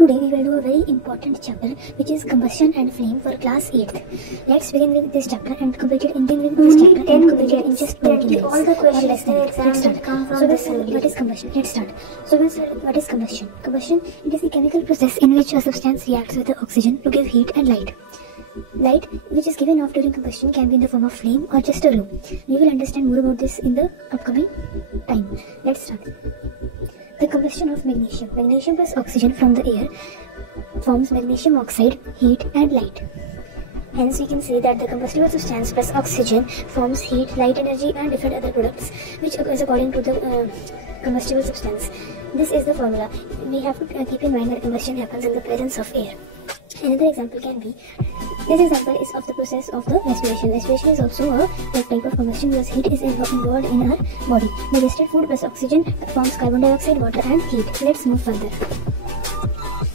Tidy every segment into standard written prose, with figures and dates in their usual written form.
Today we will do a very important chapter which is combustion and flame for class 8th. Let's begin with this chapter and complete it in just 20 minutes or less than it. Let's start. What is combustion? Let's start. What is combustion? Combustion, it is the chemical process in which a substance reacts with the oxygen to give heat and light. Light which is given off during combustion can be in the form of flame or just a glow. We will understand more about this in the upcoming time. Let's start. The combustion of magnesium. Magnesium plus oxygen from the air forms magnesium oxide, heat and light. Hence we can say that the combustible substance plus oxygen forms heat, light energy and different other products which occurs according to the combustible substance. This is the formula. We have to keep in mind that combustion happens in the presence of air. Another example can be, this example is of the process of the respiration. Respiration is also a type of combustion because heat is involved in our body. Digested food plus oxygen forms carbon dioxide, water and heat. Let's move further.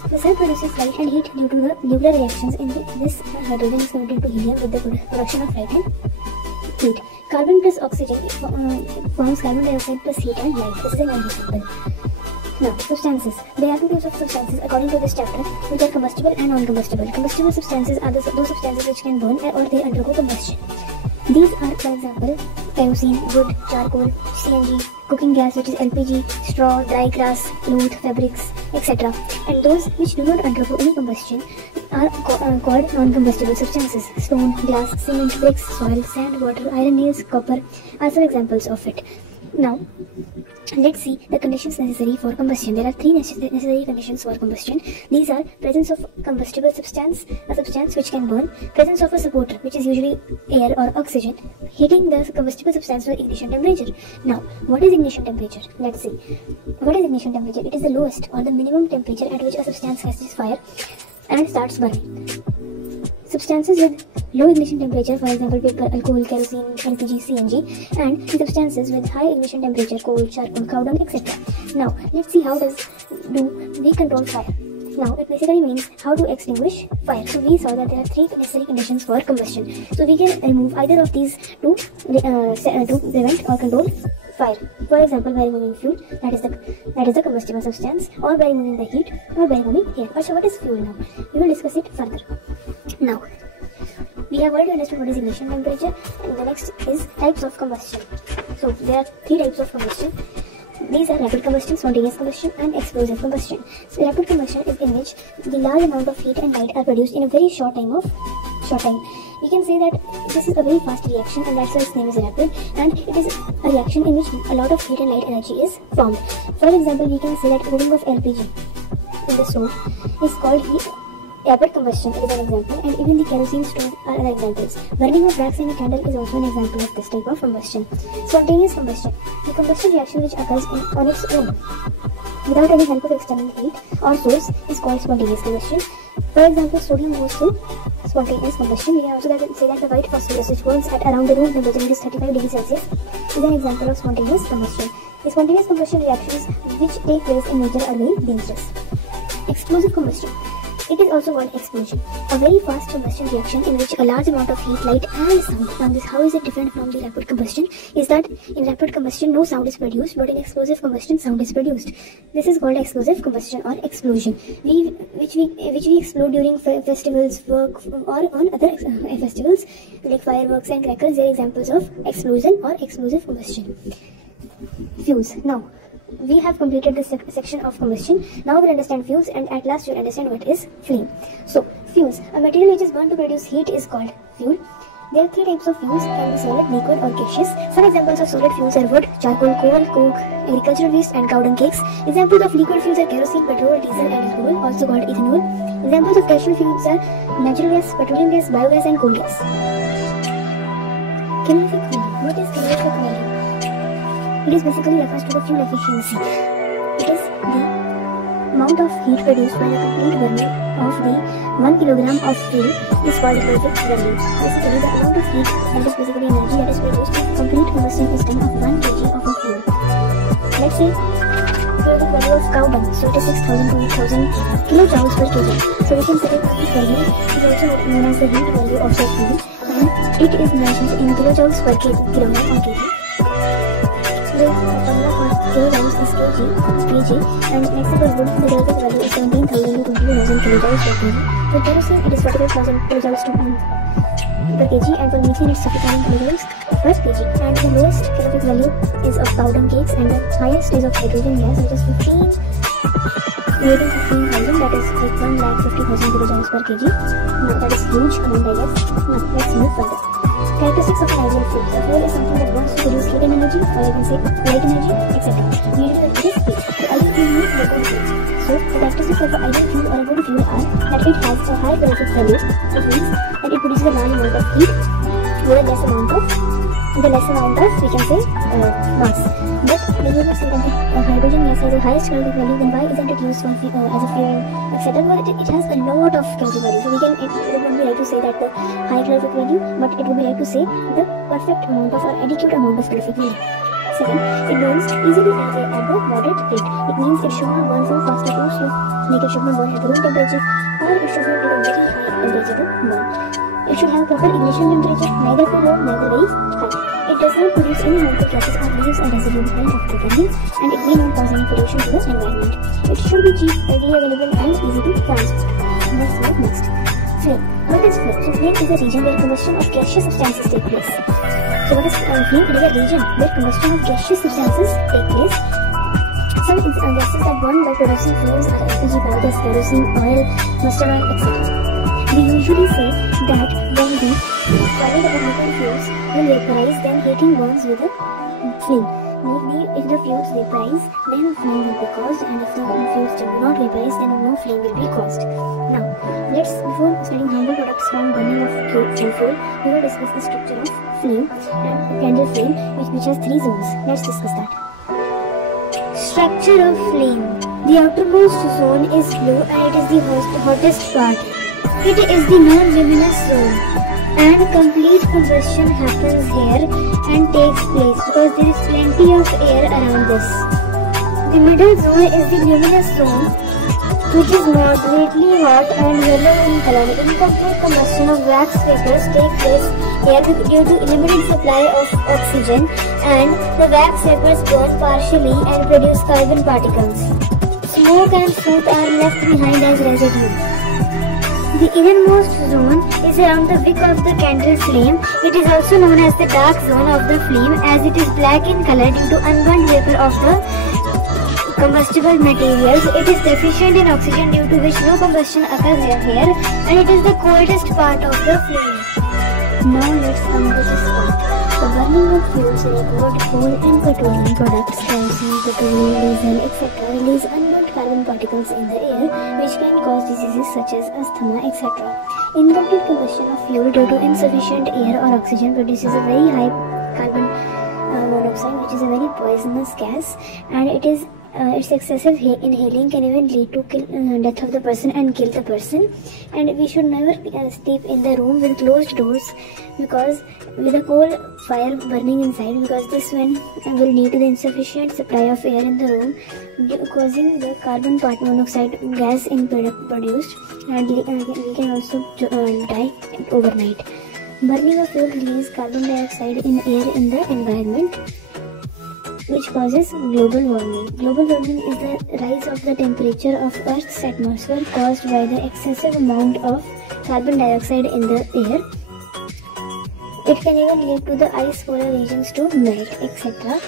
The cell produces light and heat due to the nuclear reactions. In this, hydrogen is converted to helium with the production of light and heat. Carbon plus oxygen forms carbon dioxide plus heat and light. This is an example. Now, substances. There are two types of substances according to this chapter, which are combustible and non-combustible. Combustible substances are those substances which can burn or they undergo combustion. These are, for example, kerosene, wood, charcoal, CNG, cooking gas which is LPG, straw, dry grass, cloth, fabrics, etc. And those which do not undergo any combustion are called non-combustible substances. Stone, glass, cement, bricks, soil, sand, water, iron nails, copper are some examples of it. Now, let's see the conditions necessary for combustion. There are three necessary conditions for combustion. These are presence of combustible substance, a substance which can burn, presence of a supporter which is usually air or oxygen, heating the combustible substance for ignition temperature. Now, what is ignition temperature? Let's see. What is ignition temperature? It is the lowest or the minimum temperature at which a substance catches fire and starts burning. Substances with low ignition temperature, for example paper, alcohol, kerosene, LPG, CNG, and substances with high ignition temperature, coal, charcoal, cow dung, etc. Now, let's see how do we control fire. Now, it basically means how to extinguish fire. So, we saw that there are three necessary conditions for combustion. So, we can remove either of these to prevent or control fire. For example, by removing fuel, that is the combustible substance, or by removing the heat, or by removing air. So, what is fuel now? We will discuss it further. Now, we have already understood what is ignition temperature, and the next is types of combustion. So, there are three types of combustion. These are rapid combustion, spontaneous combustion and explosive combustion. So, rapid combustion is in which the large amount of heat and light are produced in a very short time. We can say that this is a very fast reaction and that's why its name is rapid, and it is a reaction in which a lot of heat and light energy is formed. For example, we can say that cooking of LPG in the stove is called rapid combustion is an example, and even the kerosene stove are other examples. Burning of wax in a candle is also an example of this type of combustion. Spontaneous combustion, the combustion reaction which occurs on its own without any help of external heat or source is called spontaneous combustion. For example, sodium goes through spontaneous combustion. We can also say that the white phosphorus which burns at around the room temperature, which is 35 degrees Celsius, is an example of spontaneous combustion. The spontaneous combustion reactions which take place in nature are very dangerous. Explosive combustion. It is also called explosion, a very fast combustion reaction in which a large amount of heat, light and sound. Now, how is it different from the rapid combustion? Is that in rapid combustion no sound is produced, but in explosive combustion sound is produced. This is called explosive combustion or explosion, which we explode during festivals, work, or on other festivals like fireworks and crackers. They are examples of explosion or explosive combustion. Fuse. Now, we have completed this section of combustion. Now we'll understand fuse, and at last you'll understand what is flame. So, fuse, a material which is burned to produce heat is called fuel. There are three types of fuels, can be solid, liquid or gaseous. Some examples of solid fuels are wood, charcoal, coal, coke, agricultural waste and cow dung cakes. Examples of liquid fuels are kerosene, petrol, diesel and alcohol, also called ethanol. Examples of gaseous fuels are natural gas, petroleum gas, biogas and coal gas. Calorific value. What is calorific value? It is basically refers to the fuel efficiency. It is the amount of heat produced by the complete burning of the 1 kilogram of fuel is called calorific value. Basically, the amount of heat, that is basically energy that is produced if complete combustion is done of 1 kg of a fuel. Let's say calorific value of cow dung. So it is 6,000 to 8,000 kilojoules per kg. So we can say that calorific value is also known as the heat value of the fuel, and it is measured in kilojoules per kilogram or kg. The formula for kilojoules is kg, and next up is wood. The calorific value is 17,000 to 20,000 kilojoules per kg. For kerosene, it is 45,000 kilojoules per kg, and for methane, it's 50,000 kilojoules per kg. And the lowest calorific value is of powder cakes, and the highest is of hydrogen gas, which is 15,000, that is like 1,50,000 kilojoules per kg. Now that is huge amount, I guess. Now let's move further. Characteristics of an ideal fuel. A fuel is something that wants to produce heat and energy, or I can say light energy, etc. Usually it is heat. The ideal fuel means liquid fuel. So the characteristics of an ideal fuel or a good fuel are that it has a high calorific value. It means that it produces a large amount of heat with a less amount of we can say mass. But when you say that the hydrogen gas has the highest calorific value, then why isn't it used for, as a fuel, etc.? Well, it has a lot of calorific value. So it would be right to say that the high calorific value, but it would be right to say the perfect amount of or adequate amount of calorific value. Second, it burns easily at the moderate rate. It means it should not burn so fast or slow. Like it should not burn at room temperature, or it should not be a very high temperature to burn. It should have proper ignition temperature, neither too low, neither very high. It does not produce any harmful gases or leaves a residue behind after burning, and it may not cause any pollution to the environment. It should be cheap, readily available, and easy to transport. Let's move next. Flame. What is flame? So flame is a region where combustion of gaseous substances take place. So what is flame? It is a region where combustion of gaseous substances take place. Some gases that burn by producing flames are LPG, biogas, kerosene, oil, mustard oil, etc. We usually say that when the solid aromatic fuels will vaporize, then heating burns with a flame. If the fuels vaporize, then flame will be caused, and if the fuels do not vaporize, then no flame will be caused. Now, before studying harmful products from burning of fuel, we will discuss the structure of flame and candle flame, which has 3 zones. Let's discuss that. Structure of flame. The outermost zone is blue, and it is the hottest part. It is the non-luminous zone, and complete combustion happens here and takes place because there is plenty of air around this. The middle zone is the luminous zone, which is moderately hot and yellow in color. Incomplete combustion of wax vapors take place here due to limited supply of oxygen, and the wax vapors burn partially and produce carbon particles. Smoke and soot are left behind as residue. The innermost zone is around the wick of the candle flame. It is also known as the dark zone of the flame, as it is black in color due to unburned vapor of the combustible materials. It is deficient in oxygen, due to which no combustion occurs here, and it is the coldest part of the flame. Now let's come to this part. The burning of fuels like wood, coal and petroleum products, kerosene, petroleum, diesel, etc. release unburnt carbon particles in the air, which can cause diseases such as asthma, etc. Incomplete combustion of fuel due to insufficient air or oxygen produces a very high carbon monoxide, which is a very poisonous gas, and its excessive inhaling can even lead to death of the person and kill the person. And we should never sleep in the room with closed doors, because with a coal fire burning inside, because this one will lead to the insufficient supply of air in the room, causing the carbon monoxide gas in produced, and we can also die overnight. Burning of fuel releases carbon dioxide in air in the environment, which causes global warming. Global warming is the rise of the temperature of Earth's atmosphere caused by the excessive amount of carbon dioxide in the air. It can even lead to the ice polar regions to melt, etc.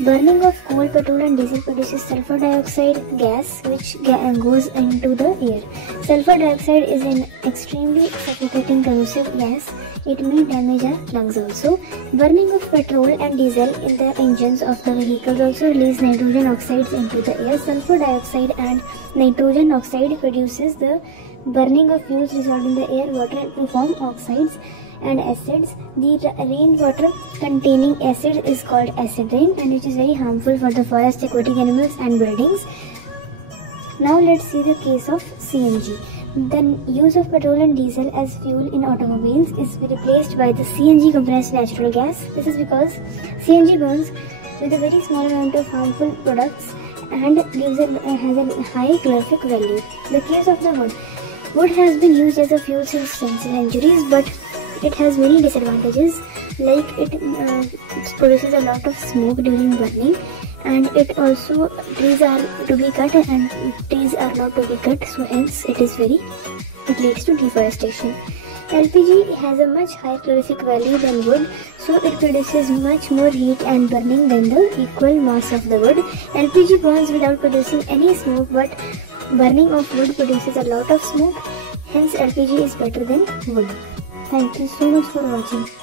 Burning of coal, petrol and diesel produces sulfur dioxide gas, which goes into the air. Sulfur dioxide is an extremely suffocating corrosive gas. It may damage our lungs also. Burning of petrol and diesel in the engines of the vehicles also release nitrogen oxides into the air. Sulfur dioxide and nitrogen oxide produces the burning of fuels dissolved in the air water to form oxides and acids. The rainwater containing acid is called acid rain, and which is very harmful for the forest, aquatic animals and buildings. Now let's see the case of CNG. The use of petrol and diesel as fuel in automobiles is replaced by the CNG, compressed natural gas. This is because CNG burns with a very small amount of harmful products and has a high calorific value. The case of the wood. Wood has been used as a fuel since centuries, but it has many disadvantages, like it produces a lot of smoke during burning, and it also trees are to be cut and trees are not to be cut, so hence it leads to deforestation. LPG has a much higher calorific value than wood, so it produces much more heat and burning than the equal mass of the wood. LPG burns without producing any smoke, but burning of wood produces a lot of smoke, hence LPG is better than wood. Thank you so much for watching.